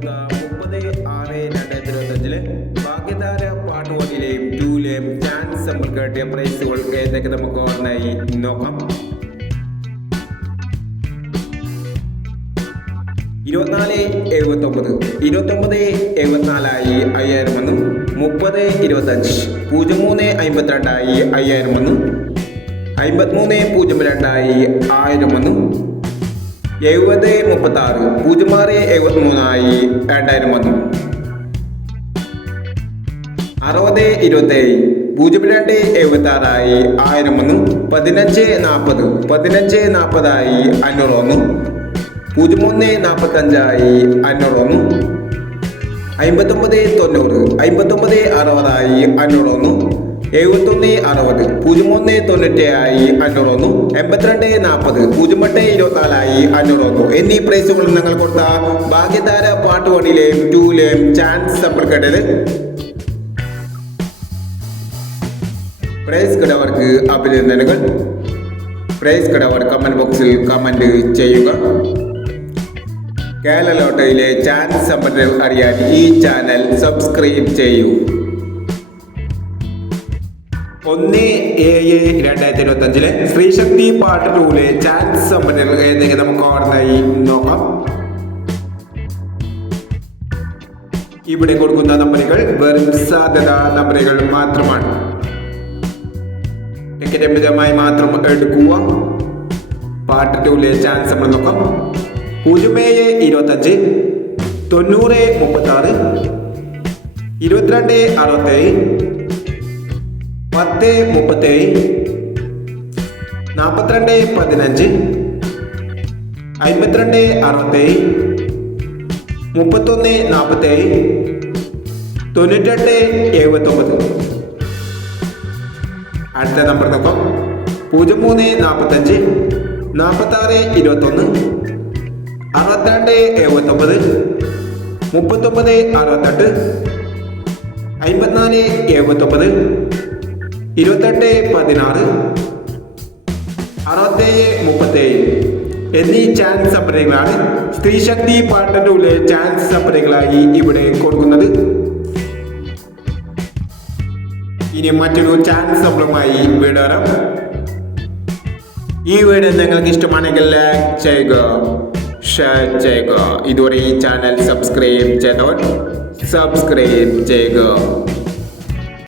കൊടുത്ത മുപ്പത് ആറ് രണ്ടായിരത്തി ഇരുപത്തഞ്ചിലെ ഭാഗ്യധാര പാട്ട് വണ്ണിലെയും ടൂലെയും ചാൻസ് നമ്മൾ കേട്ടിയ പ്രൈസുകൾ ഏതൊക്കെ നമുക്ക് ഓർമ്മയായി? നോക്കാം. ഇരുപത്തിനാല് എഴുപത്തൊമ്പത്. ഇരുപത്തൊമ്പത് എഴുപത്തിനാലായി അയ്യായിരം വന്നു. മുപ്പത് ഇരുപത്തഞ്ച്. പൂജ്യം മൂന്ന് അമ്പത്തിരണ്ടായി അയ്യായിരം വന്നു. അമ്പത്തിമൂന്ന് പൂജ്യം രണ്ടായി ആയിരം വന്നു. എഴുപത് മുപ്പത്തി ആറ് പൂജ്യം ആറ് എഴുപത്തി മൂന്നായി രണ്ടായിരം വന്നു. അറുപത് ഇരുപത്തേഴ് പൂജ്യം രണ്ട് എഴുപത്തി ആറായി ആയിരം വന്നു. പതിനഞ്ച് നാൽപ്പത് പതിനഞ്ച് നാൽപ്പതായി അഞ്ഞൂറ് വന്നു. പൂജ്യം മൂന്ന് നാൽപ്പത്തഞ്ചായി അഞ്ഞൂറ് വന്നു. അമ്പത്തൊമ്പത് തൊണ്ണൂറ് അമ്പത്തൊമ്പത് അറുപതായി അഞ്ഞൂറ് വന്നു. എഴുപത്തൊന്ന് അറുപത് പൂജ്യം ഒന്ന് തൊണ്ണൂറ്റേഴായി അഞ്ഞൂറ് വന്നു എൺപത്തിരണ്ട് നാൽപ്പത് പൂജ്യം എട്ട് ഇരുപത്തിനാലായി അഞ്ഞൂറ് വന്നു എന്നീ പ്രൈസുകൾ നിങ്ങൾ കൊടുത്ത ഭാഗ്യധാര പാട്ട് വണിയിലെയും ടൂലെയും ചാൻസ് സമ്പർക്കട്ടത് പ്രൈസ് കിടവർക്ക് അഭിനന്ദനങ്ങൾ. പ്രൈസ് കിടവർ കമന്റ് ബോക്സിൽ കമന്റ് ചെയ്യുക. കേരള ലോട്ടറിയിലെ ചാൻസ് സമ്പന്നർ അറിയാൻ ഈ ചാനൽ സബ്സ്ക്രൈബ് ചെയ്യൂ. ഒന്ന് ഏഴ് രണ്ടായിരത്തി ഇരുപത്തി അഞ്ചിലെ ശ്രീശക്തി പാട്ട് ടൂലെ ചാൻസ് സമ്പന്നർ ഏതൊക്കെ നമുക്ക് ഓർമ്മയായി നോക്കാം. ഇവിടെ കൊടുക്കുന്ന നമ്പറുകൾ വെറും സാധ്യത നമ്പറുകൾ മാത്രമാണ്. ടിക്കറ്റ് മാത്രം എടുക്കുക. പാർട്ട് ടൂലെ ചാൻസ് നമ്മൾ നോക്കാം. പൂജ്യം ഏഴ് ഇരുപത്തഞ്ച് തൊണ്ണൂറ് മുപ്പത്തി ആറ് ഇരുപത്തിരണ്ട് അറുപത്തേഴ് പത്ത് മുപ്പത്തേഴ് നാൽപ്പത്തിരണ്ട് പതിനഞ്ച് അമ്പത്തിരണ്ട് അറുപത്തേഴ് മുപ്പത്തൊന്ന് നാൽപ്പത്തേഴ് തൊണ്ണൂറ്റെട്ട് എഴുപത്തൊമ്പത്. അടുത്ത നമ്പർ നോക്കാം. പൂജ്യം മൂന്ന് നാൽപ്പത്തഞ്ച് നാൽപ്പത്താറ് ഇരുപത്തൊന്ന് അറുപത്തിരണ്ട് എഴുപത്തൊമ്പത് മുപ്പത്തൊമ്പത് അറുപത്തെട്ട് അമ്പത്തിനാല് എഴുപത്തൊമ്പത് ഇരുപത്തെട്ട് പതിനാറ് അറുപത്തേഴ് മുപ്പത്തേഴ് എന്നീ ചാൻസ് സപ്പറകളാണ് സ്ത്രീശക്തി പാട്ടൂലെ ചാൻസ് സപ്പറകളായി ഇവിടെ കൊടുക്കുന്നത്. ഇനി മറ്റൊരു ചാൻസ് സപ്പറുമായി വീടേറാം ഈ വീഡിയോ നിങ്ങൾക്ക് ഇഷ്ടമാണെങ്കിൽ ലൈക്ക് ചെയ്യുക ഷെയർ ചെയ്യുക. ഇതുവരെ ഈ ചാനൽ സബ്സ്ക്രൈബ് ചെയ്തവർ സബ്സ്ക്രൈബ് ചെയ്യുക.